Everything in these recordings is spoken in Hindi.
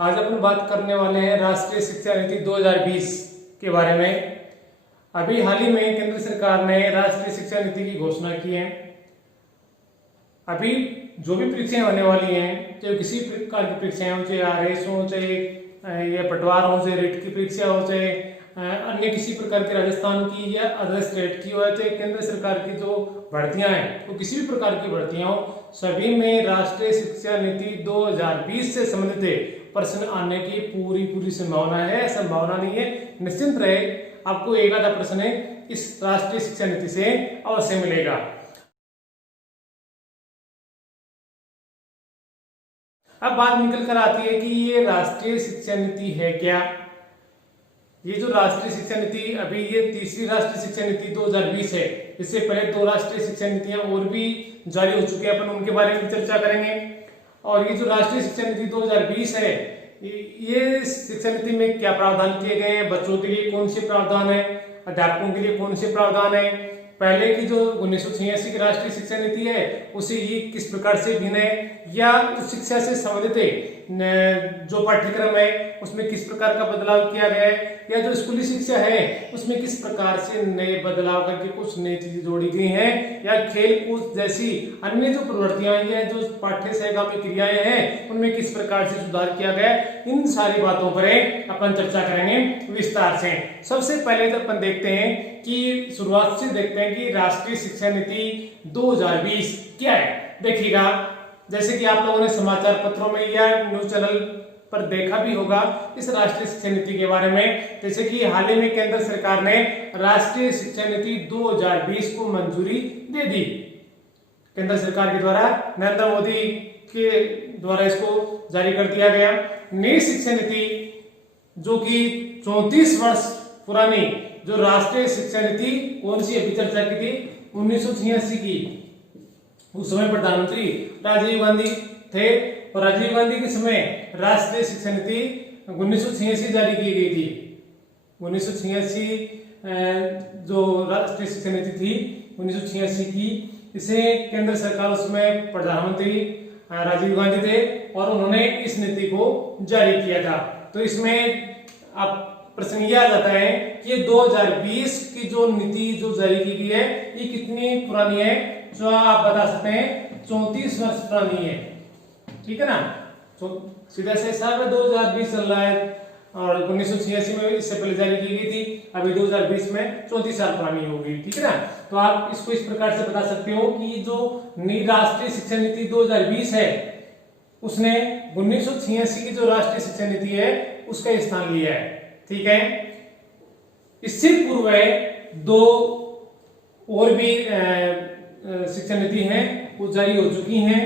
आज अपन बात करने वाले हैं राष्ट्रीय शिक्षा नीति 2020 के बारे में। अभी हाल ही में केंद्र सरकार ने राष्ट्रीय शिक्षा नीति की घोषणा की है। अभी जो भी परीक्षाएं होने वाली हैं, चाहे किसी प्रकार की परीक्षाएं हो, चाहे RS हो, चाहे ये पटवार हो, चाहे रेट की परीक्षा हो, चाहे अन्य किसी प्रकार के राजस्थान की या अदर स्टेट की हो, चाहे केंद्र सरकार की जो भर्तियां हैं, तो किसी भी प्रकार की भर्तियां हो, सभी में राष्ट्रीय शिक्षा नीति 2020 से संबंधित प्रश्न आने की पूरी संभावना है। संभावना नहीं है, निश्चिंत रहे, आपको एक आधा प्रश्न इस राष्ट्रीय शिक्षा नीति से अवश्य मिलेगा। अब बात निकल कर आती है कि ये राष्ट्रीय शिक्षा नीति है क्या। ये जो राष्ट्रीय शिक्षा नीति अभी ये तीसरी राष्ट्रीय शिक्षा नीति 2020 है। इससे पहले दो राष्ट्रीय शिक्षा नीतियां और भी जारी हो चुकी है, अपन उनके बारे में चर्चा करेंगे। और ये जो राष्ट्रीय शिक्षा नीति 2020 है, ये शिक्षा नीति में क्या प्रावधान किए गए हैं, बच्चों के लिए कौन से प्रावधान है, अध्यापकों के लिए कौन से प्रावधान है, पहले की जो 1986 की राष्ट्रीय शिक्षा नीति है उसे ये किस प्रकार से भिन्न है, या उस शिक्षा से संबंधित जो पाठ्यक्रम है उसमें किस प्रकार का बदलाव किया गया है, या जो स्कूली शिक्षा है उसमें किस प्रकार से नए बदलाव करके कुछ नई चीजें जोड़ी गई हैं, या खेल कूद जैसी अन्य जो प्रवृत्तियां हैं, जो पाठ्य सहगामी क्रियाएं हैं उनमें किस प्रकार से सुधार किया गया है। इन सारी बातों पर अपन चर्चा करेंगे विस्तार से। सबसे पहले तो अपन देखते हैं कि शुरुआत से देखते हैं कि राष्ट्रीय शिक्षा नीति 2020 क्या है। देखिएगा, जैसे कि आप लोगों ने समाचार पत्रों में या न्यूज चैनल पर देखा भी होगा इस राष्ट्रीय शिक्षा नीति के बारे में। जैसे कि हाल ही में केंद्र सरकार ने राष्ट्रीय शिक्षा नीति 2020 को मंजूरी दे दी। केंद्र सरकार के द्वारा, नरेंद्र मोदी के द्वारा इसको जारी कर दिया गया। नई शिक्षा नीति जो कि 34 वर्ष पुरानी जो राष्ट्रीय शिक्षा नीति कौन सी अभी चर्चा की थी, 1986 की। उस समय प्रधानमंत्री राजीव गांधी थे और राजीव गांधी के समय राष्ट्रीय शिक्षा नीति 1986 जारी की गई थी। 1986 जो राष्ट्रीय शिक्षा नीति थी 1986 की, इसे केंद्र सरकार उसमें प्रधानमंत्री राजीव गांधी थे और उन्होंने इस नीति को जारी किया था। तो इसमें आप प्रश्न यह आ जाता है कि 2020 की जो नीति जो जारी की गई है ये कितनी पुरानी है, जो आप बता सकते हैं 34 वर्ष पुरानी है। ठीक है ना, तो सीधा से हिसाब है 2020 चल रहा है और 1986 में इससे पहले जारी की गई थी, अभी 2020 में 34 साल पुरानी हो गई। ठीक है ना, तो आप इसको इस प्रकार से बता सकते हो कि जो राष्ट्रीय शिक्षा नीति 2020 है उसने 1986 की जो राष्ट्रीय शिक्षा नीति है उसका स्थान लिया है। ठीक है, इससे पूर्व दो और भी शिक्षा नीति हैं वो जारी हो चुकी हैं।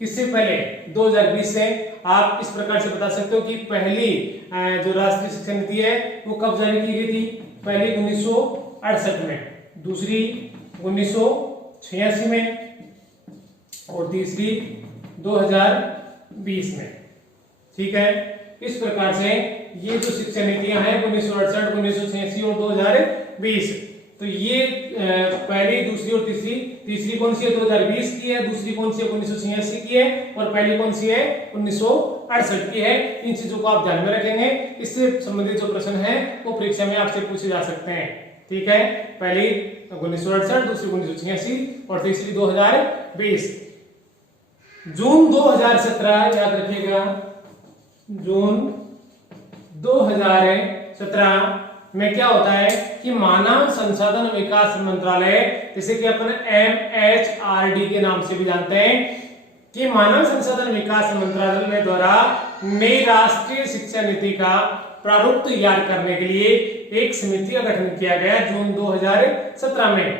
इससे पहले 2020 से आप इस प्रकार से बता सकते हो कि पहली जो राष्ट्रीय शिक्षा नीति है वो कब जारी की गई थी, पहली 1968 में, दूसरी 1986 में और तीसरी 2020 में। ठीक है, इस प्रकार से ये जो शिक्षा नीतियां हैं 1968, 1986 और 2020, तो ये पहली, दूसरी और तीसरी कौन सी है 2020 की है, दूसरी कौन सी है 1986 की है और पहली कौन सी है 1968 की है। इन चीजों को आप ध्यान में रखेंगे, इससे संबंधित जो प्रश्न है वो परीक्षा में आपसे पूछे जा सकते हैं। ठीक है, पहली 1968, दूसरी 1986 और तीसरी 2020। जून 2017 याद रखिएगा, जून 2017 में क्या होता है कि मानव संसाधन विकास मंत्रालय, जिसे कि अपन MHRD के नाम से भी जानते हैं, कि मानव संसाधन विकास मंत्रालय द्वारा नई राष्ट्रीय शिक्षा नीति का प्रारूप तैयार करने के लिए एक समिति का गठन किया गया जून 2017 में।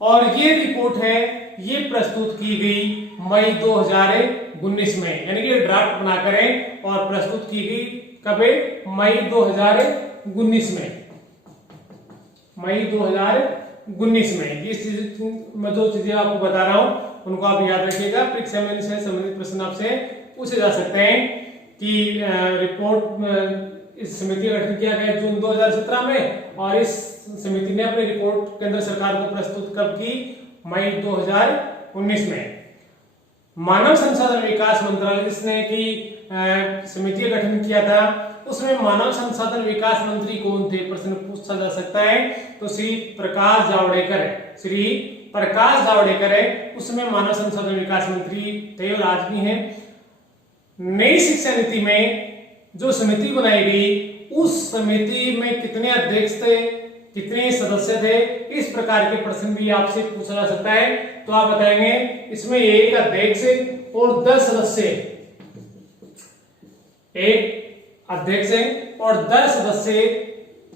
और ये रिपोर्ट है ये प्रस्तुत की गई मई 2019 में, यानी कि ड्राफ्ट बनाकर और प्रस्तुत की गई कब, मई 2019 में, मई 2019 में। ये मैं जो चीजें आपको बता रहा हूं उनको आप याद रखिएगा, परीक्षा में से संबंधित प्रश्न आपसे पूछे जा सकते हैं कि रिपोर्ट इस समिति का गठन किया गया जून 2017 में और इस समिति ने अपनी रिपोर्ट केंद्र सरकार को प्रस्तुत कब की, मई 2019 में। मानव संसाधन विकास मंत्रालय जिसने की समिति का गठन किया था, उसमें मानव संसाधन विकास मंत्री कौन थे, प्रश्न पूछा जा सकता है। तो श्री प्रकाश जावड़ेकर है, उसमें मानव संसाधन विकास मंत्री थे और आज भी हैं। नई शिक्षा नीति में जो समिति बनाई गई, उस समिति में कितने अध्यक्ष थे, कितने सदस्य थे, इस प्रकार के प्रश्न भी आपसे पूछा जा सकता है। तो आप बताएंगे इसमें एक अध्यक्ष और 10 सदस्य, एक अध्यक्ष और 10 सदस्य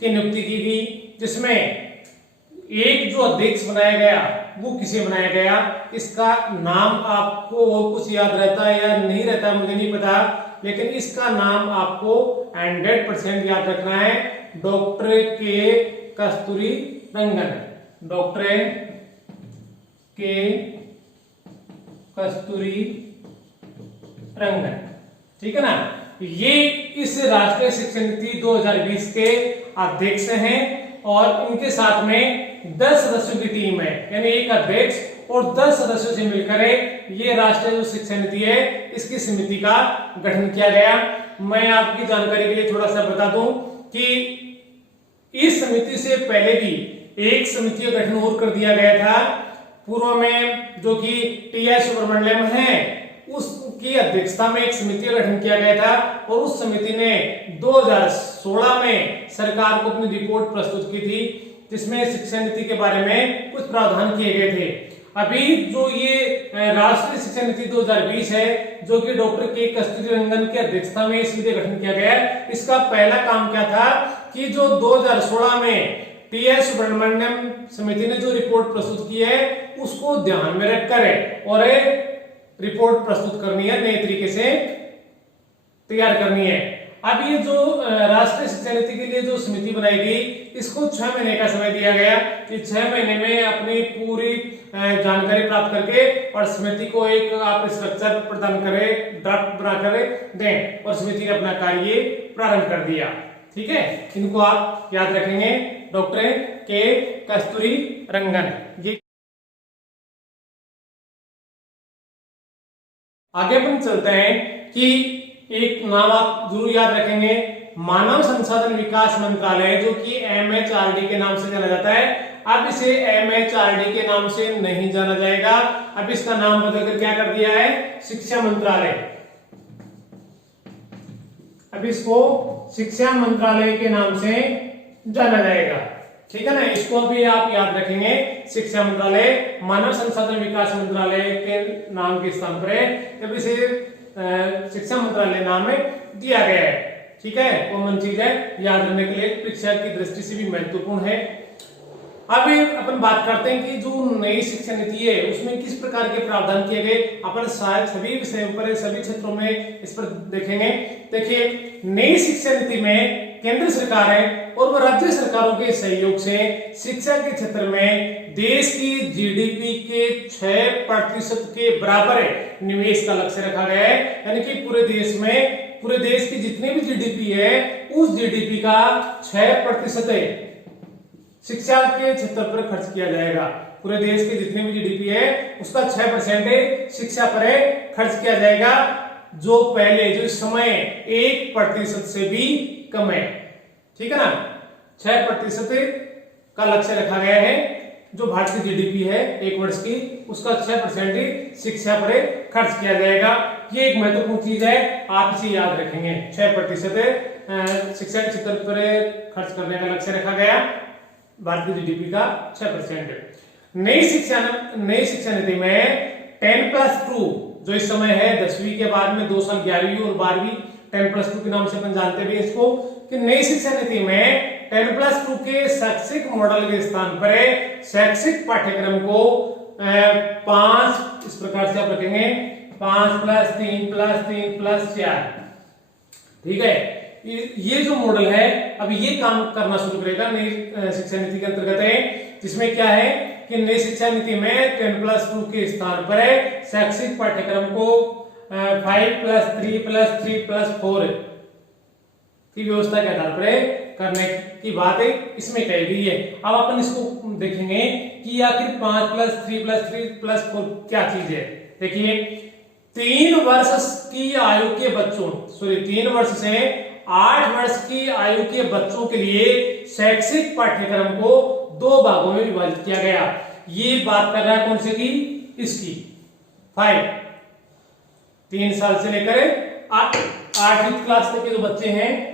की नियुक्ति की गई, जिसमें एक जो अध्यक्ष बनाया गया वो किसे बनाया गया, इसका नाम आपको वो कुछ याद रहता है या नहीं रहता मुझे नहीं पता, लेकिन इसका नाम आपको 100% याद रखना है। डॉक्टर के कस्तूरी रंगन, डॉक्टर के कस्तूरी रंगन, ठीक है ना। ये इस राष्ट्रीय शिक्षा नीति 2020 के अध्यक्ष हैं और इनके साथ में 10 सदस्यों की टीम है, यानी एक अध्यक्ष और 10 सदस्यों से मिलकर ये राष्ट्रीय जो शिक्षा नीति है इसकी समिति का गठन किया गया। मैं आपकी जानकारी के लिए थोड़ा सा बता दूं कि इस समिति से पहले भी एक समिति का गठन और कर दिया गया था पूर्व में, जो कि टी.एस. सुब्रमण्यम है, उसकी अध्यक्षता में एक समिति का गठन किया गया था और उस समिति ने 2016 में सरकार को अपनी रिपोर्ट प्रस्तुत की थी, जिसमें शिक्षा नीति के बारे में कुछ प्रावधान किए गए थे। अभी जो ये राष्ट्रीय शिक्षा नीति 2020 है, जो कि डॉक्टर के कस्तूरी रंगन की अध्यक्षता में इस समिति का गठन किया गया है, इसका पहला काम क्या था कि जो 2016 में टी.एस. सुब्रमण्यम समिति ने जो रिपोर्ट प्रस्तुत की है उसको ध्यान में रखकर और रिपोर्ट प्रस्तुत करनी है, नए तरीके से तैयार करनी है। अब ये जो राष्ट्रीय शिक्षा नीति के लिए जो समिति बनाई गई, इसको 6 महीने का समय दिया गया कि 6 महीने में अपनी पूरी जानकारी प्राप्त करके और समिति को एक आप स्ट्रक्चर प्रदान करें, ड्राफ्ट बनाकर दें, और समिति ने अपना कार्य प्रारंभ कर दिया। ठीक है, इनको आप याद रखेंगे, डॉक्टर के कस्तूरी रंगन। ये आगे अपन चलते हैं कि एक नाम आप जरूर याद रखेंगे, मानव संसाधन विकास मंत्रालय, जो कि MHRD के नाम से जाना जाता है। अब इसे MHRD के नाम से नहीं जाना जाएगा, अब इसका नाम बदलकर क्या कर दिया है, शिक्षा मंत्रालय। अब इसको शिक्षा मंत्रालय के नाम से जाना जाएगा, ठीक है ना। इसको भी आप याद रखेंगे, शिक्षा मंत्रालय मानव संसाधन विकास मंत्रालय के नाम के स्थान पर है, तब इसे शिक्षा मंत्रालय नाम दिया गया है। ठीक है, कॉमन चीज है, याद रखने के लिए परीक्षा की दृष्टि से भी महत्वपूर्ण है। अब अपन बात करते हैं कि जो नई शिक्षा नीति है उसमें किस प्रकार के प्रावधान किए गए। अपन शायद सभी विषयों पर, सभी क्षेत्रों में इस पर देखेंगे। देखिए, नई शिक्षा नीति में केंद्र सरकार है और वह राज्य सरकारों के सहयोग से शिक्षा के क्षेत्र में देश की जीडीपी के 6% के बराबर निवेश का लक्ष्य रखा गया है, यानी कि पूरे देश में, पूरे देश की जितनी भी जीडीपी है उस जीडीपी का 6% शिक्षा के क्षेत्र पर खर्च किया जाएगा। पूरे देश की जितनी भी जीडीपी है उसका 6% शिक्षा पर खर्च किया जाएगा, जो पहले जो इस समय 1% से भी कम है। ठीक है ना, 6% का लक्ष्य रखा गया है। जो भारत की जीडीपी है एक वर्ष की, उसका 6% शिक्षा पर खर्च किया जाएगा। ये एक महत्वपूर्ण चीज है, आप इसे याद रखेंगे। 6% शिक्षा के क्षेत्र पर खर्च करने का लक्ष्य रखा गया, भारत की जीडीपी का 6%। नई शिक्षा नीति में 10+2 जो इस समय है 10वीं के बाद में 2 साल 11वीं और 12वीं 10+2 के नाम से अपन जानते भी इसको, कि नई शिक्षा नीति में 10+2 के शैक्षिक मॉडल के स्थान पर शैक्षिक पाठ्यक्रम को 5 इस प्रकार से आप रखेंगे, 5+3+3+4। ठीक है, ये जो मॉडल है अब ये काम करना शुरू करेगा नई शिक्षा नीति के अंतर्गत है, जिसमें क्या है कि नई शिक्षा नीति में 10+2 के स्थान पर शैक्षिक पाठ्यक्रम को 5+3+3+4 की व्यवस्था के आधार पर करने की बात इसमें कही गई है। अब अपन इसको देखेंगे कि आखिर 5+3+3+4 क्या चीज है। देखिए, 3 वर्ष की आयु के बच्चों 3 वर्ष से 8 वर्ष की आयु के बच्चों के लिए शैक्षिक पाठ्यक्रम को 2 भागों में विभाजित किया गया। ये बात कर रहा है कौन से की? इसकी 5 3 साल से लेकर 8वीं क्लास तक के जो बच्चे हैं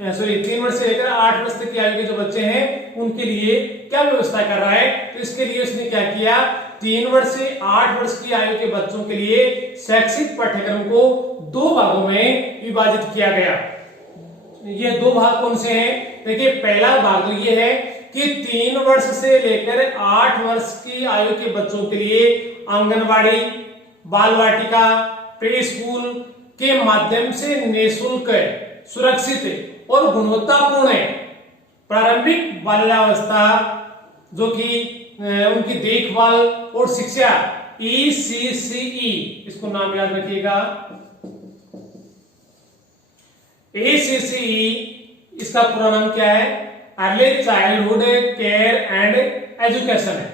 3 वर्ष से लेकर 8 वर्ष तक की आयु के जो बच्चे हैं उनके लिए क्या व्यवस्था कर रहा है? तो इसके लिए उसने क्या किया, 3 वर्ष से 8 वर्ष की आयु के बच्चों के लिए शैक्षिक पाठ्यक्रम को 2 भागों में विभाजित किया गया। ये 2 भाग कौन से हैं? देखिए, पहला भाग तो ये है कि 3 वर्ष से लेकर 8 वर्ष की आयु के बच्चों के लिए आंगनबाड़ी, बाल वाटिका, प्री स्कूल के माध्यम से निःशुल्क, सुरक्षित और गुणवत्तापूर्ण प्रारंभिक बाल्यावस्था जो कि उनकी देखभाल और शिक्षा ECCE, इसको नाम याद रखिएगा, ECCE इसका पूरा नाम क्या है? Early childhood care and education है,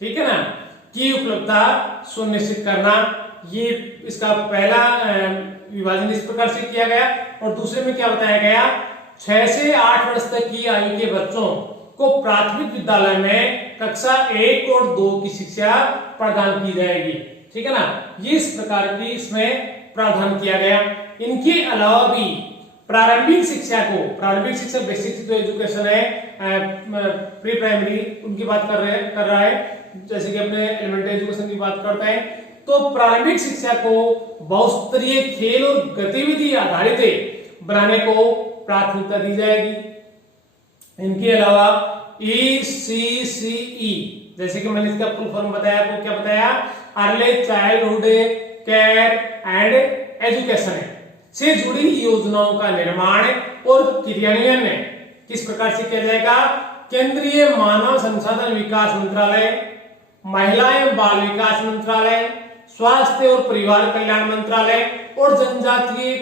ठीक है ना, की उपलब्धता सुनिश्चित करना। ये इसका पहला विभाजन इस प्रकार से किया गया। और दूसरे में क्या बताया गया? 6 से 8 वर्ष तक की आयु के बच्चों को प्राथमिक विद्यालय में कक्षा 1 और 2 की शिक्षा प्रदान की जाएगी, ठीक है ना। ये इस प्रकार की इसमें प्रावधान किया गया। इनके अलावा भी प्रारंभिक शिक्षा बेसिक जो एजुकेशन है, प्री प्राइमरी उनकी बात कर रहा है, जैसे कि अपने एलिमेंट्री एजुकेशन की बात करता है, तो प्रारंभिक शिक्षा को बहुस्तरीय खेल और गतिविधि आधारित बनाने को प्राथमिकता दी जाएगी। इनके अलावा ECCE, जैसे कि मैंने इसका फुल फॉर्म बताया, आपको क्या बताया? Early childhood care and education से जुड़ी योजनाओं का निर्माण और क्रियान्वयन किस प्रकार से किया जाएगा? केंद्रीय मानव संसाधन विकास मंत्रालय, महिला एवं बाल विकास मंत्रालय, स्वास्थ्य और परिवार कल्याण मंत्रालय और जनजातीय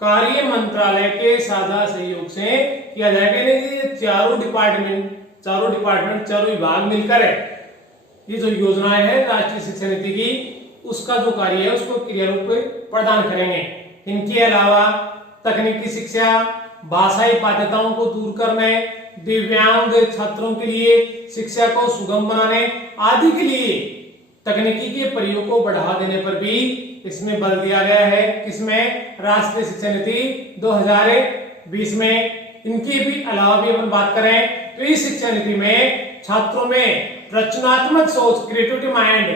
कार्य मंत्रालय के साझा सहयोग से किया जाएगा। ये चारों विभाग मिलकर ये जो योजनाएं है राष्ट्रीय शिक्षा नीति की, उसका जो कार्य है उसको क्रिया रूप प्रदान करेंगे। इनके अलावा तकनीकी शिक्षा, भाषाई बाध्यताओं को दूर करने, दिव्यांग छात्रों के लिए शिक्षा को सुगम बनाने आदि के लिए तकनीकी के प्रयोग को बढ़ावा देने पर भी इसमें बल दिया गया है। किसमें? राष्ट्रीय शिक्षा नीति 2020 में। इनके भी अलावा भी अपन बात करें तो इस शिक्षा नीति में छात्रों में रचनात्मक सोच, क्रिएटिविटी माइंड,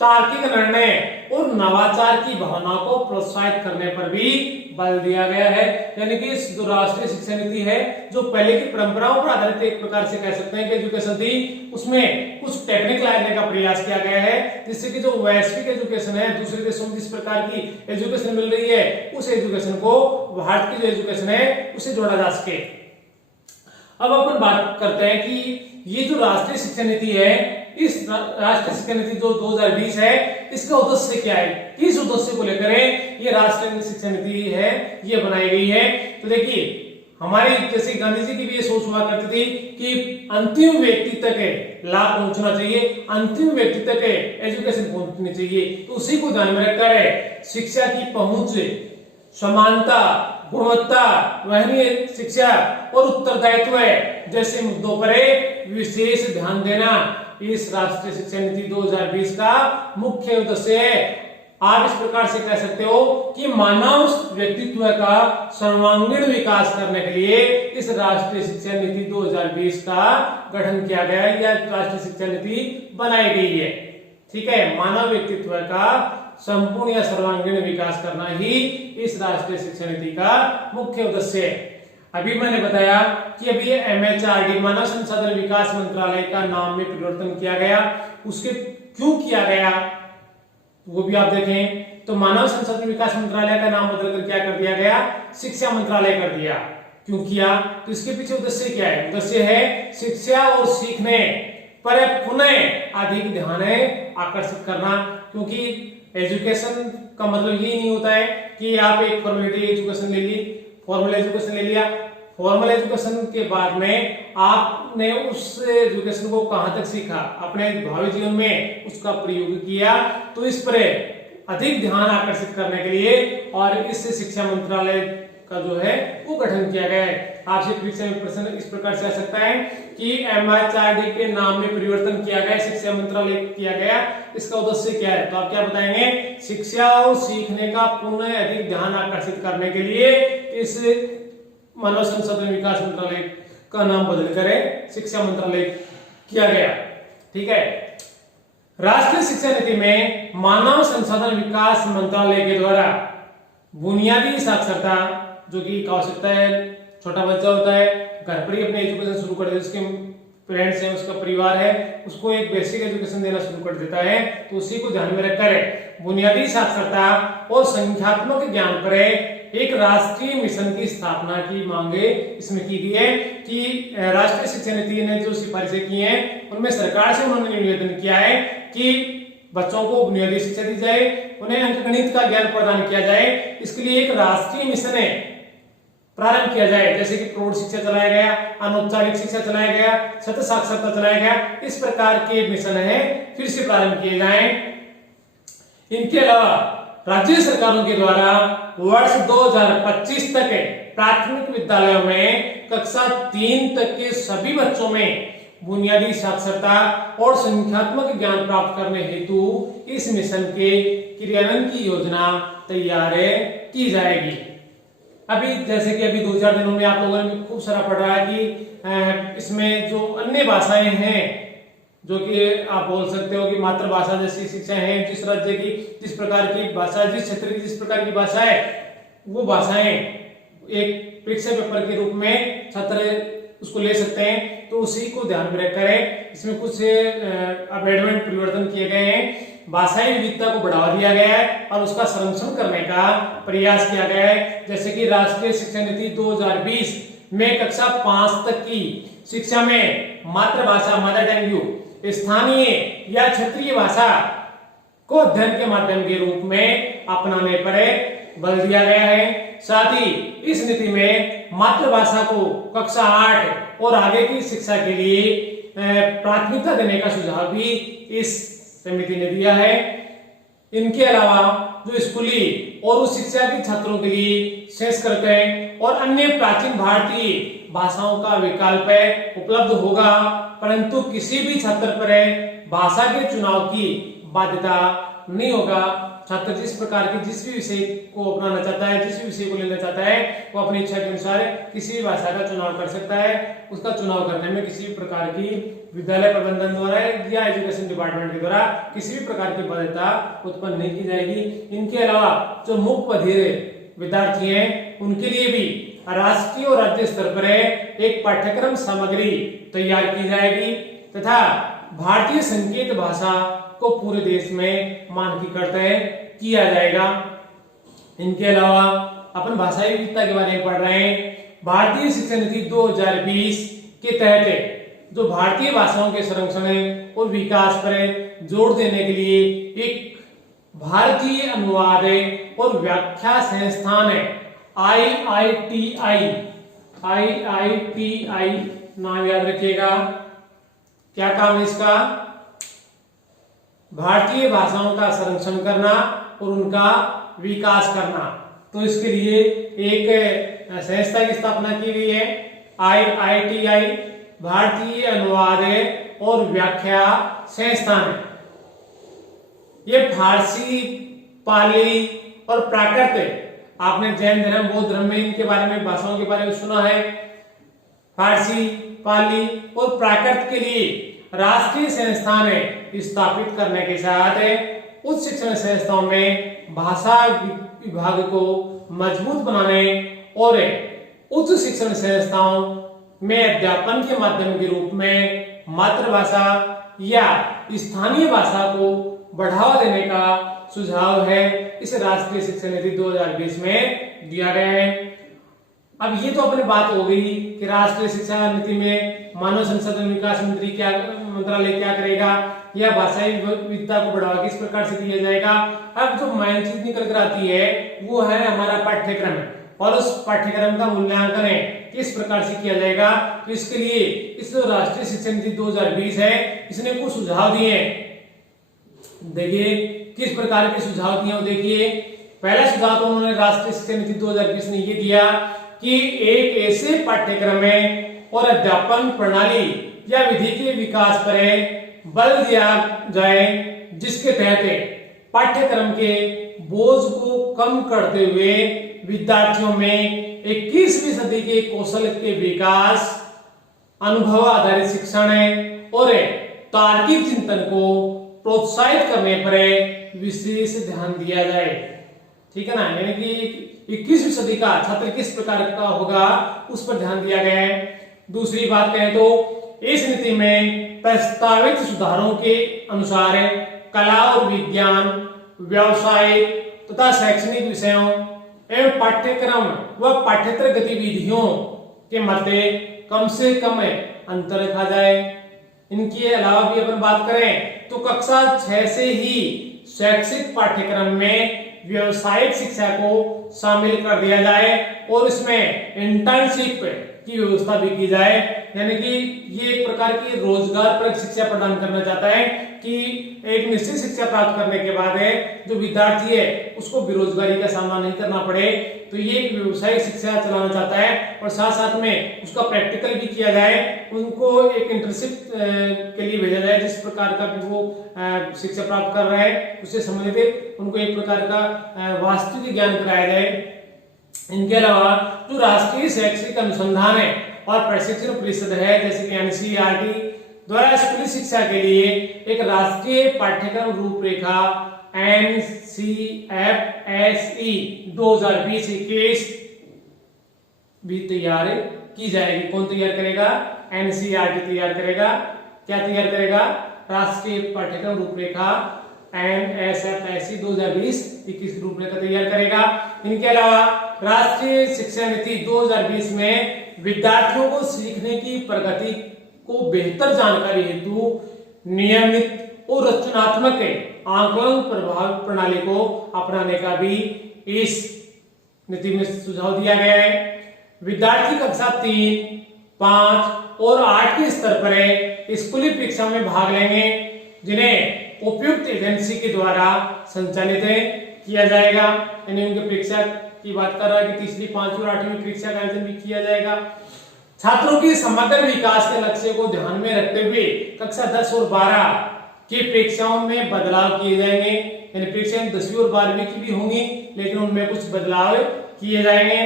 तार्किक निर्णय और नवाचार की भावना को प्रोत्साहित करने पर भी बल दिया गया है। यानी कि इस जो राष्ट्रीय शिक्षा नीति है, जो पहले की परंपराओं पर आधारित एक प्रकार से कह सकते हैं कि एजुकेशन थी, उसमें कुछ टेक्निक लाने का प्रयास किया गया है, जिससे कि जो वैश्विक एजुकेशन है, दूसरे देशों में जिस प्रकार की एजुकेशन मिल रही है, उस एजुकेशन को भारत की जो एजुकेशन है उसे जोड़ा जा सके। अब अपन बात करते हैं कि ये जो राष्ट्रीय शिक्षा नीति है, इस राष्ट्रीय शिक्षा नीति जो 2020 है, इसका उद्देश्य क्या है? किस उद्देश्य को लेकर ये राष्ट्रीय शिक्षा नीति है ये बनाई गई है? तो देखिए, हमारी जैसे गांधी जी की भी ये सोच हुआ करती थी कि अंतिम व्यक्ति तक लाभ पहुंचना चाहिए, अंतिम व्यक्ति तक एजुकेशन पहुंचनी चाहिए। तो उसी को ध्यान में रखकर शिक्षा की पहुंच, समानता, गुणवत्ता, वहनीय शिक्षा और उत्तरदायित्व जैसे मुद्दों पर विशेष ध्यान देना इस राष्ट्रीय शिक्षा नीति 2020 का मुख्य उद्देश्य है। आप इस प्रकार से कह सकते हो कि मानव व्यक्तित्व का सर्वांगीण विकास करने के लिए इस राष्ट्रीय शिक्षा नीति 2020 का गठन किया गया है या राष्ट्रीय शिक्षा नीति बनाई गई है। ठीक है, मानव व्यक्तित्व का संपूर्ण या सर्वांगीण विकास करना ही इस राष्ट्रीय शिक्षा नीति का मुख्य उद्देश्य है। अभी मैंने बताया कि अभी ये MHRD मानव संसाधन विकास मंत्रालय का नाम में परिवर्तन किया गया। उसके क्यों किया गया वो भी आप देखें तो मानव संसाधन विकास मंत्रालय का नाम बदलकर क्या कर दिया गया? शिक्षा मंत्रालय कर दिया। क्यों किया? तो इसके पीछे उद्देश्य क्या है? उद्देश्य है शिक्षा और सीखने पर पुनः अधिक ध्यान आकर्षित करना। क्योंकि एजुकेशन का मतलब ये नहीं होता है कि आप एक फॉर्मेलिटी एजुकेशन ले ली, फॉर्मल एजुकेशन ले लिया, फॉर्मल एजुकेशन के बाद में आपने उस एजुकेशन को कहां तक सीखा, अपने भावी जीवन में उसका प्रयोग किया, तो इस पर अधिक ध्यान आकर्षित करने के लिए और इस शिक्षा मंत्रालय का जो है वो गठन किया गया है। आपसे परीक्षा में प्रश्न इस प्रकार से आ सकता है कि MHRD के नाम में परिवर्तन किया गया, शिक्षा मंत्रालय किया गया, इसका उद्देश्य क्या है? तो आप क्या बताएंगे? शिक्षा और सीखने का पुनः अधिक ध्यान आकर्षित करने के लिए इस मानव संसाधन विकास मंत्रालय का नाम बदलकर शिक्षा मंत्रालय किया गया। ठीक है। राष्ट्रीय शिक्षा नीति में मानव संसाधन विकास मंत्रालय के द्वारा बुनियादी साक्षरता, जो कि एक आवश्यकता है, छोटा बच्चा होता है घर पर ही अपने एजुकेशन शुरू कर देता है, उसके पेरेंट्स हैं, उसका परिवार है, उसको एक बेसिक एजुकेशन देना शुरू कर देता है, तो उसी को ध्यान में रखकर बुनियादी साक्षरता और संख्यात्मक ज्ञान पर एक राष्ट्रीय मिशन की स्थापना की मांगे इसमें की गई है कि राष्ट्रीय शिक्षा नीति ने जो सिफारिशें की हैं उनमें सरकार से उन्होंने निवेदन किया है कि बच्चों को बुनियादी शिक्षा दी जाए, उन्हें अंकगणित का ज्ञान प्रदान किया जाए, इसके लिए एक राष्ट्रीय मिशन है प्रारंभ किया जाए, जैसे कि प्रौढ़ शिक्षा चलाया गया, अनौपचारिक शिक्षा चलाया गया, शत साक्षरता चलाया गया, इस प्रकार के मिशन है फिर से प्रारंभ किए जाएं। इनके अलावा राज्य सरकारों के द्वारा वर्ष 2025 तक प्राथमिक विद्यालयों में कक्षा 3 तक के सभी बच्चों में बुनियादी साक्षरता और संख्यात्मक ज्ञान प्राप्त करने हेतु इस मिशन के क्रियान्वयन की योजना तैयार की जाएगी। अभी जैसे कि अभी 2-4 दिनों में आप लोगों ने खूब सारा पढ़ रहा है कि इसमें जो अन्य भाषाएं हैं, जो कि आप बोल सकते हो कि मातृभाषा जैसी शिक्षा है, जिस राज्य की जिस प्रकार की भाषा, जिस क्षेत्र की जिस प्रकार की भाषा है, वो भाषाएं एक परीक्षा पेपर के रूप में छात्र उसको ले सकते हैं। तो उसी को ध्यान में रखकर इसमें कुछ अमेंडमेंट परिवर्तन किए गए हैं। भाषाई विविधता को बढ़ावा दिया गया है और उसका संरक्षण करने का प्रयास किया गया है। जैसे कि राष्ट्रीय शिक्षा नीति 2020 में कक्षा 5 तक की शिक्षा में मातृभाषा मदर टंग स्थानीय या क्षेत्रीय भाषा को अध्ययन के माध्यम के रूप में अपनाने पर बल दिया गया है। साथ ही इस नीति में मातृभाषा को कक्षा 8 और आगे की शिक्षा के लिए प्राथमिकता देने का सुझाव भी इस समिति ने दिया है। इनके अलावा जो स्कूली और उच्च शिक्षा के छात्रों के लिए संस्कृत और अन्य प्राचीन भारतीय भाषाओं का विकल्प उपलब्ध होगा, परंतु किसी भी छात्र पर भाषा के चुनाव की बाध्यता नहीं होगा। छात्र जिस प्रकार के जिस भी विषय को अपनाना चाहता है, जिस भी विषय को लेना चाहता है, वो अपनी इच्छा के अनुसार किसी भी भाषा का चुनाव कर सकता है। उसका चुनाव करने में किसी भी प्रकार की विद्यालय प्रबंधन द्वारा या एजुकेशन डिपार्टमेंट के द्वारा किसी भी प्रकार की बाध्यता उत्पन्न नहीं की जाएगी। इनके अलावा जो मुक्त बधिर विद्यार्थी हैं, उनके लिए भी राष्ट्रीय और राज्य स्तर पर एक पाठ्यक्रम सामग्री तैयार की जाएगी तथा भारतीय संकेत भाषा को पूरे देश में मानकीकृत किया जाएगा। इनके अलावा अपन भाषाई विविधता के बारे में पढ़ रहे हैं। भारतीय शिक्षा नीति 2020 के तहत जो भारतीय भाषाओं के संरक्षण और विकास पर जोर देने के लिए एक भारतीय अनुवाद और व्याख्या संस्थान है IITI नाम याद रखिएगा। क्या काम है इसका? भारतीय भाषाओं का संरक्षण करना और उनका विकास करना। तो इसके लिए एक संस्था की स्थापना की गई है IITI, भारतीय अनुवाद और व्याख्या संस्थान। ये फारसी, पाली और प्राकृत, आपने जैन धर्म, बौद्ध धर्म में इनके बारे में, भाषाओं के बारे में सुना है। फारसी, पाली और प्राकृत के लिए राष्ट्रीय संस्थान स्थापित करने के साथ उच्च शिक्षण संस्थाओं में भाषा विभाग को मजबूत बनाने और उच्च शिक्षण संस्थाओं में अध्यापन के माध्यम के रूप में मातृभाषा या स्थानीय भाषा को बढ़ावा देने का सुझाव है इस राष्ट्रीय शिक्षा नीति 2020 में दिया गया है। अब ये तो अपनी बात हो गई कि राष्ट्रीय शिक्षा नीति में मानव संसाधन विकास मंत्रालय क्या करेगा या भाषाई विविधता को बढ़ावा किस प्रकार से दिया जाएगा। अब जो मेन चीज निकल कर आती है वो है हमारा पाठ्यक्रम, और उस पाठ्यक्रम का मूल्यांकन किस प्रकार से किया जाएगा। तो इसके लिए इस राष्ट्रीय शिक्षा नीति 2020 है, इसने कुछ सुझाव दिए हैं। देखिए, किस प्रकार के सुझाव दिए देखिए। पहला सुझाव तो उन्होंने राष्ट्रीय शिक्षा नीति 2020 ने ये दिया कि एक ऐसे पाठ्यक्रम में और अध्यापन प्रणाली या विधि के विकास पर बल दिया जाए जिसके तहत पाठ्यक्रम के बोझ को कम करते हुए विद्यार्थियों में 21वीं सदी के कौशल के विकास, अनुभव आधारित शिक्षण और तार्किक चिंतन को प्रोत्साहित करने पर विशेष ध्यान दिया जाए। ठीक है ना, यानी कि 21वीं सदी का छात्र किस प्रकार का होगा उस पर ध्यान दिया गया है। दूसरी बात कहें तो इस नीति में प्रस्तावित सुधारों के अनुसार कला और विज्ञान, व्यवसाय तथा शैक्षणिक विषयों एवं पाठ्यक्रम व पाठ्येतर गतिविधियों के मध्य कम से कम अंतर रखा जाए। इनके अलावा भी अपन बात करें तो कक्षा 6 से ही शैक्षिक पाठ्यक्रम में व्यावसायिक शिक्षा को शामिल कर दिया जाए और इसमें इंटर्नशिप की व्यवस्था भी की जाए। यानी कि ये एक प्रकार की रोजगार परक शिक्षा प्रदान करना चाहता है कि एक निश्चित शिक्षा प्राप्त करने के बाद जो विद्यार्थी है उसको बेरोजगारी का सामना नहीं करना पड़े। तो ये एक व्यवसायिक शिक्षा चलाना चाहता है और साथ साथ में उसका प्रैक्टिकल भी किया जाए, उनको एक इंटर्नशिप के लिए भेजा जाए जिस प्रकार का भी वो शिक्षा प्राप्त कर रहा है उससे संबंधित उनको एक प्रकार का वास्तविक ज्ञान कराया जाए। इनके अलावा जो राष्ट्रीय शैक्षिक अनुसंधान है और प्रशिक्षण परिषद है जैसे कि एनसीईआरटी द्वारा स्कूली शिक्षा के लिए एक राष्ट्रीय पाठ्यक्रम रूपरेखा NCFSE 2020-21 भी तैयार की जाएगी। कौन तैयार करेगा? एनसीईआरटी तैयार करेगा। क्या तैयार करेगा? राष्ट्रीय पाठ्यक्रम रूपरेखा NSFSE 2020-21 रूपरेखा तैयार करेगा। इनके अलावा राष्ट्रीय शिक्षा नीति 2020 में विद्यार्थियों को सीखने की प्रगति को बेहतर जानकारी हेतु नियमित और रचनात्मक आकलन प्रभाव प्रणाली को अपनाने का भी इस नीति में सुझाव दिया गया है। विद्यार्थी कक्षा 3, 5 और 8 के स्तर पर स्कूली परीक्षा में भाग लेंगे जिन्हें उपयुक्त एजेंसी के द्वारा संचालित किया जाएगा। यानी उनके परीक्षा की बात कर रहा है कि तीसरी, 5वीं और 8वीं परीक्षा का आयोजन भी किया जाएगा। छात्रों के समग्र विकास के लक्ष्य को ध्यान में रखते हुए कक्षा 10 और 12 की परीक्षाओं में बदलाव किए जाएंगे। यानी परीक्षाएं 10वीं और 12वीं की भी होंगी लेकिन उनमें कुछ बदलाव किए जाएंगे।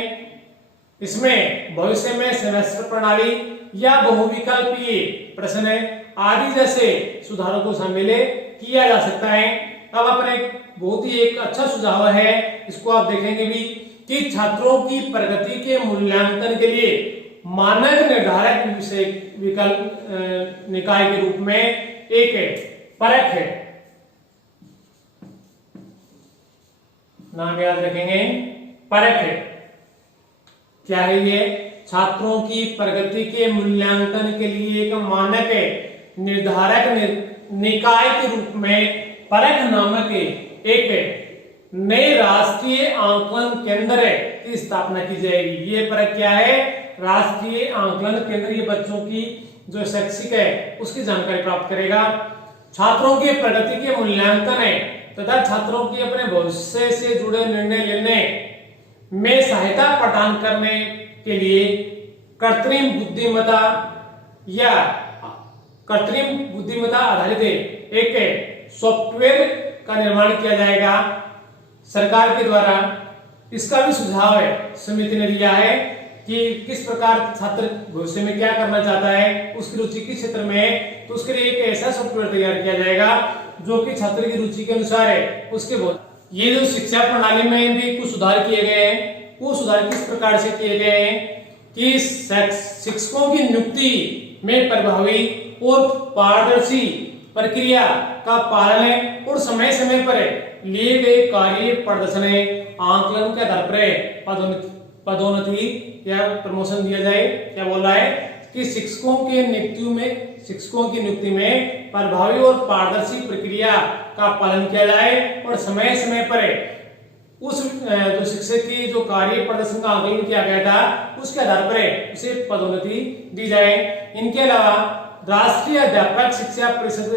इसमें भविष्य में सेमेस्टर प्रणाली या बहुविकल्पीय प्रश्न आदि जैसे सुधारों को शामिल किया जा सकता है। अब अपने बहुत ही एक अच्छा सुझाव है, इसको आप देखेंगे भी कि छात्रों की प्रगति के मूल्यांकन के लिए मानक निर्धारक विषय विकल्प निकाय के रूप में एक परख है, नाम याद रखेंगे, परख है। क्या है ये? छात्रों की प्रगति के मूल्यांकन के लिए एक मानक निर्धारक निकाय के रूप में परख नामक एक नए राष्ट्रीय आंकलन केंद्र की स्थापना की जाएगी। ये परख क्या है? राष्ट्रीय आंकलन केंद्र ये बच्चों की जो शैक्षिक है उसकी जानकारी प्राप्त करेगा। छात्रों की प्रगति के मूल्यांकन है तथा छात्रों की अपने भविष्य से जुड़े निर्णय लेने में सहायता प्रदान करने के लिए कृत्रिम बुद्धिमत्ता आधारित एक सॉफ्टवेयर का निर्माण किया जाएगा सरकार के द्वारा। इसका भी सुझाव है समिति ने दिया है कि किस प्रकार छात्र भविष्य में क्या करना चाहता है, उसकी रुचि किस क्षेत्र में है, तो उसके लिए एक ऐसा सॉफ्टवेयर तैयार किया जाएगा जो कि छात्र की रुचि के अनुसार है। उसके बाद ये जो शिक्षा प्रणाली में भी कुछ सुधार किए गए हैं, वो सुधार किस प्रकार से किए गए हैं कि शिक्षकों की नियुक्ति में प्रभावी और पारदर्शी प्रक्रिया का पालन और समय समय पर लिए गए कार्य प्रदर्शन आंकलन के आधार पर पदोन्नति या प्रमोशन दिया जाए। क्या बोल रहा है कि शिक्षकों की नियुक्ति में प्रभावी और पारदर्शी प्रक्रिया का पालन किया जाए और समय समय पर उस जो शिक्षक की जो कार्य प्रदर्शन का आकलन किया गया था उसके आधार पर उसे पदोन्नति दी जाए। इनके अलावा राष्ट्रीय अध्यापक शिक्षा परिषद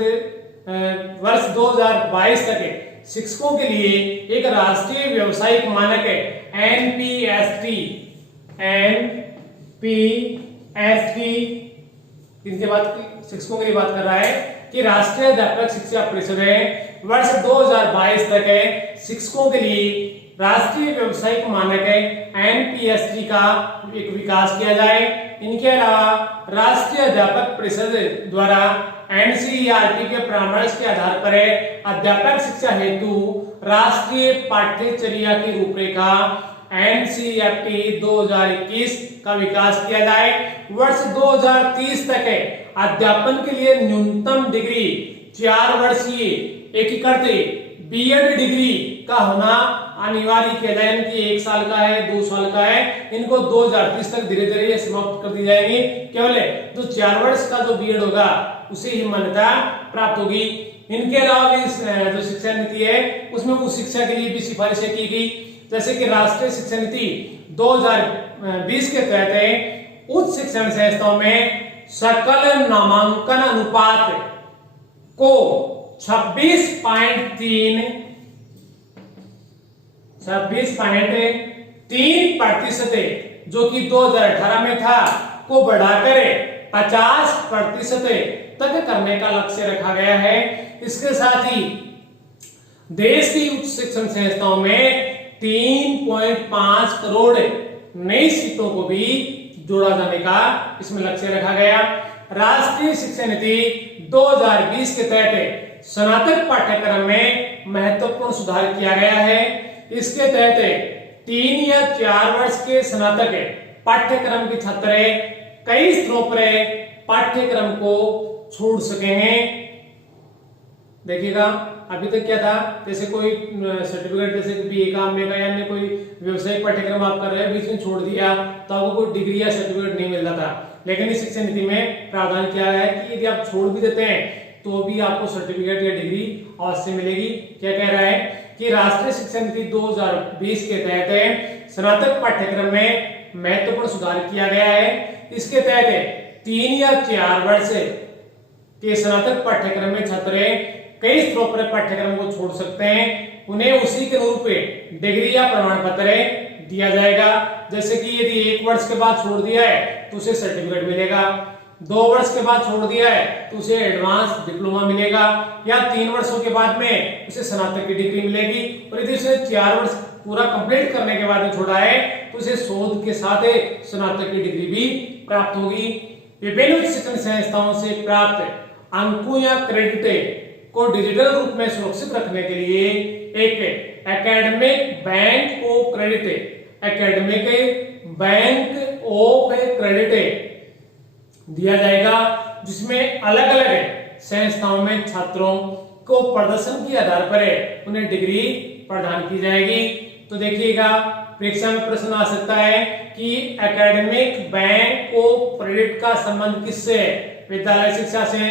वर्ष 2022 तक शिक्षकों के लिए एक राष्ट्रीय व्यावसायिक मानक है एनपीएसटी। इनके बाद शिक्षकों के लिए बात कर रहा है कि राष्ट्रीय अध्यापक शिक्षा परिषद है वर्ष 2022 तक है शिक्षकों के लिए राष्ट्रीय व्यावसायिक मानक है एनपीएसटी का एक विकास किया जाए। इनके अलावा राष्ट्रीय अध्यापक परिषद द्वारा एनसीईआरटी के परामर्श के आधार पर अध्यापक शिक्षा हेतु राष्ट्रीय पाठ्यचर्या की रूपरेखा एनसीईआरटी 2021 का विकास किया जाए। वर्ष 2030 तक है अध्यापन के लिए न्यूनतम डिग्री 4 वर्षीय एकीकृत बीएड डिग्री का होना अनिवार्य किया जाए। इनकी 1 साल का है, 2 साल का है, इनको 2030 तक धीरे धीरे ये समाप्त कर दी जाएंगी। केवल जो 4 वर्ष का जो बीएड होगा उसे ही मान्यता प्राप्त होगी। इनके अलावा भी जो शिक्षा नीति है उसमें उच्च शिक्षा के लिए भी सिफारिशें की गई, जैसे कि राष्ट्रीय शिक्षा नीति 2020 के तहत उच्च शिक्षण संस्थाओं में सकल नामांकन अनुपात को 26.3% जो कि 2018 में था को बढ़ाकर 50% तक करने का लक्ष्य रखा गया है। इसके साथ ही देश की उच्च शिक्षण संस्थाओं में 3.5 करोड़ नई सीटों को भी जोड़ा जाने का इसमें लक्ष्य रखा गया। राष्ट्रीय शिक्षा नीति 2020 के तहत स्नातक पाठ्यक्रम में महत्वपूर्ण सुधार किया गया है। इसके तहत 3 या 4 वर्ष के स्नातक पाठ्यक्रम के छात्र कई स्तरों पर पाठ्यक्रम को छोड़ सकेंगे। देखिएगा अभी तक क्या था, जैसे कोई सर्टिफिकेट जैसे बीए का एमए या अन्य कोई व्यवसायिक पाठ्यक्रम आप कर रहे हैं, बीच में छोड़ दिया तो आपको कोई डिग्री या सर्टिफिकेट नहीं मिलता था। लेकिन इस शिक्षा नीति में प्रावधान किया है कि यदि आप छोड़ भी देते हैं तो भी आपको सर्टिफिकेट या डिग्री अवश्य मिलेगी। क्या कह रहा है कि राष्ट्रीय शिक्षा नीति 2020 के तहत स्नातक पाठ्यक्रम में महत्वपूर्ण सुधार किया गया है। इसके तहत 3 या 4 वर्ष के स्नातक पाठ्यक्रम में छात्र कई स्तरों पर पाठ्यक्रम को छोड़ सकते हैं, उन्हें उसी के अनुरूप डिग्री या प्रमाण पत्र दिया जाएगा। जैसे कि यदि 1 वर्ष के बाद छोड़ दिया है तो उसे सर्टिफिकेट मिलेगा, 2 वर्ष के बाद छोड़ दिया है तो उसे एडवांस डिप्लोमा मिलेगा, या 3 वर्षों के बाद में उसे स्नातक की डिग्री मिलेगी। और यदि उसे 4 वर्ष पूरा कंप्लीट करने के बाद में छोड़ा है तो उसे शोध के साथ स्नातक की डिग्री भी प्राप्त होगी। विभिन्न उच्च शिक्षण संस्थाओं से प्राप्त अंकों या क्रेडिट को डिजिटल रूप में सुरक्षित रखने के लिए एक एकेडमिक बैंक ऑफ क्रेडिट दिया जाएगा, जिसमें अलग अलग संस्थाओं में छात्रों को प्रदर्शन के आधार पर उन्हें डिग्री प्रदान की जाएगी। तो देखिएगा परीक्षा में प्रश्न आ सकता है कि एकेडमिक बैंक ऑफ क्रेडिट का संबंध किससे है? विद्यालय शिक्षा से।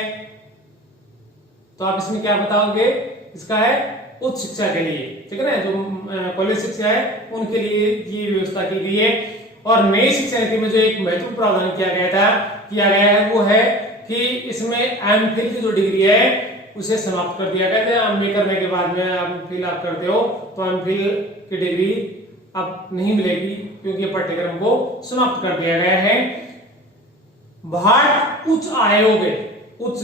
तो आप इसमें क्या बताओगे? इसका है उच्च शिक्षा के लिए, ठीक है ना, जो कॉलेज शिक्षा है उनके लिए ये व्यवस्था की गई है। और नई शिक्षा नीति में जो एक महत्वपूर्ण प्रावधान किया गया है वो है कि इसमें एमफिल की जो डिग्री है उसे समाप्त कर दिया गया है। एमए करने के बाद में एमफिल आप करते हो तो एमफिल की डिग्री अब नहीं मिलेगी क्योंकि पाठ्यक्रम को समाप्त कर दिया गया है। भारत उच्च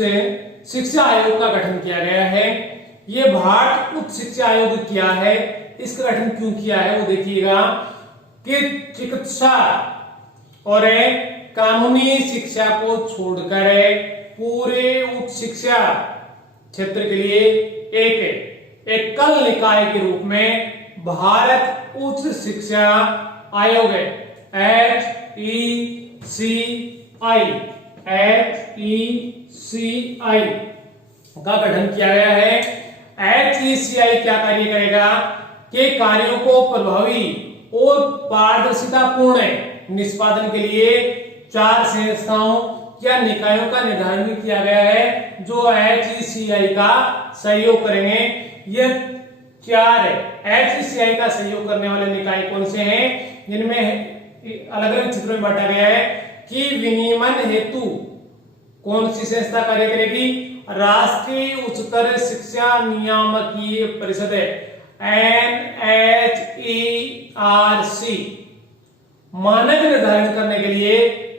शिक्षा आयोग का गठन किया गया है। यह भारत उच्च शिक्षा आयोग क्या है, इसका गठन क्यों किया है वो देखिएगा कि चिकित्सा और कानूनी शिक्षा को छोड़कर पूरे उच्च शिक्षा क्षेत्र के लिए एक एकल निकाय के रूप में भारत उच्च शिक्षा आयोग HECI का गठन किया गया है। HECI क्या कार्य करेगा कि कार्यों को प्रभावी और पारदर्शितापूर्ण निष्पादन के लिए 4 संस्थाओं या निकायों का निर्धारण भी किया गया है जो HECI का सहयोग करेंगे। यह 4 HECI का सहयोग करने वाले निकाय कौन से हैं, जिनमें अलग अलग क्षेत्रों में बांटा गया है कि विनियमन हेतु कौन सी संस्था कार्य करेगी? राष्ट्रीय उच्चतर शिक्षा नियामकीय परिषद NHERC मानक निर्धारण करने के लिए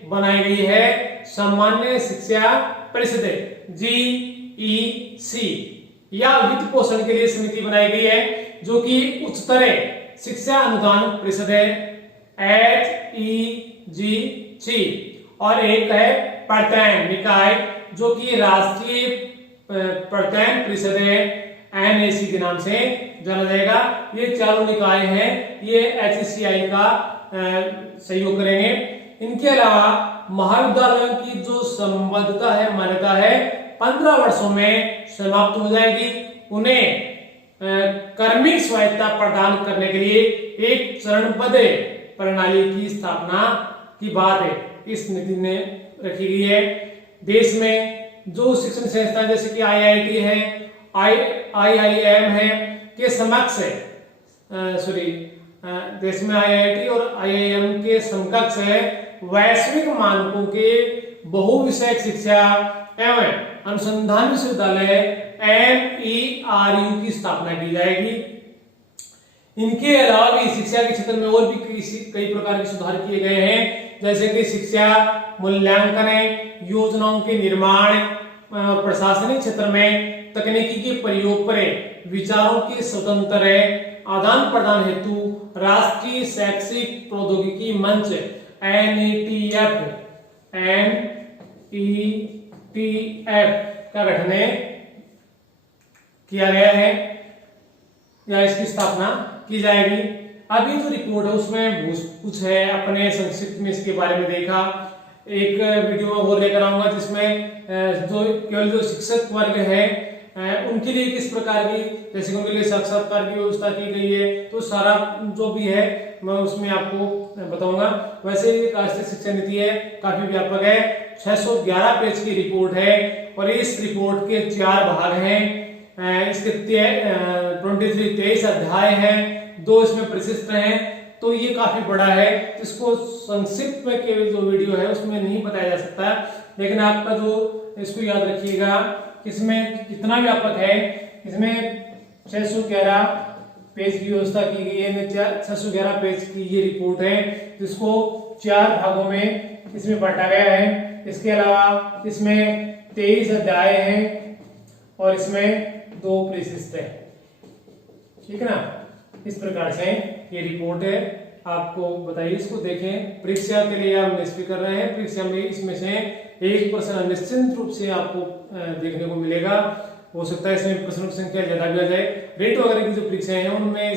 बनाई गई है सामान्य शिक्षा परिषद GEC या वित्त पोषण के लिए समिति बनाई गई है जो कि उच्चतर शिक्षा अनुदान परिषद है HEGC, और एक है प्रत्ययन निकाय जो कि राष्ट्रीय प्रत्ययन परिषद है NAC के नाम से जाना जाएगा। ये चारों निकाय हैं, ये HCI का सहयोग करेंगे। इनके अलावा महाविद्यालयों की जो संबद्धता है, मान्यता है 15 वर्षों में समाप्त हो जाएगी। उन्हें कर्मिक स्वायत्तता प्रदान करने के लिए एक चरणबद्ध प्रणाली की स्थापना की बात है इस नीति में रखी गई है। देश में जो शिक्षण संस्थान जैसे कि IIT है, IIM है के समक्ष देश में IIT और IIM के समकक्ष है वैश्विक मानकों के बहुविषयक शिक्षा एवं अनुसंधान विश्वविद्यालय MERU की स्थापना की जाएगी। इनके अलावा भी शिक्षा के क्षेत्र में और भी कई प्रकार के सुधार किए गए हैं, जैसे कि शिक्षा मूल्यांकन, योजनाओं के निर्माण, प्रशासनिक क्षेत्र में तकनीकी के प्रयोग पर विचारों के स्वतंत्र आदान प्रदान हेतु राष्ट्रीय शैक्षिक प्रौद्योगिकी मंच NETF का गठन किया गया है या इसकी स्थापना की जाएगी। अभी जो रिपोर्ट है उसमें कुछ है, अपने संक्षिप्त में इसके बारे में देखा। एक वीडियो में और लेकर आऊंगा जिसमें जो केवल जो शिक्षक वर्ग है उनके लिए किस प्रकार की, जैसे उनके लिए साक्षात्कार की व्यवस्था की गई है, तो सारा जो भी है मैं उसमें आपको बताऊंगा। वैसे राष्ट्रीय शिक्षा नीति है, काफी व्यापक है, 611 पेज की रिपोर्ट है और इस रिपोर्ट के 4 भाग हैं। इसके 23 अध्याय हैं, 2 इसमें प्रशिष्ट हैं, तो ये काफी बड़ा है। इसको संक्षिप्त में केवल जो वीडियो है उसमें नहीं बताया जा सकता, लेकिन आपका जो इसको याद रखिएगा इसमें कितना व्यापक है। इसमें 611 पेज की व्यवस्था की गई है, 611 पेज की ये रिपोर्ट है जिसको 4 भागों में इसमें बांटा गया है। इसके अलावा इसमें 23 अध्याय हैं और इसमें 2 प्रशिष्ट है, ठीक है ना। इस प्रकार से ये रिपोर्ट है, आपको बताइए, इसको देखें। परीक्षा के लिए हम निष्पत्ति कर रहे हैं, परीक्षा में इसमें से एक प्रश्न निश्चित रूप से आपको देखने को मिलेगा। हो सकता है इसमें प्रश्नों की संख्या ज्यादा भी आ जाए। रेट वगैरह की जो परीक्षाएं हैं उनमें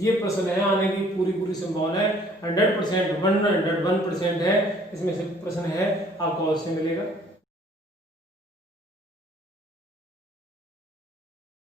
ये प्रश्न है आने की पूरी संभावना है, 100% 101% है, इसमें से प्रश्न है आपको अवश्य मिलेगा।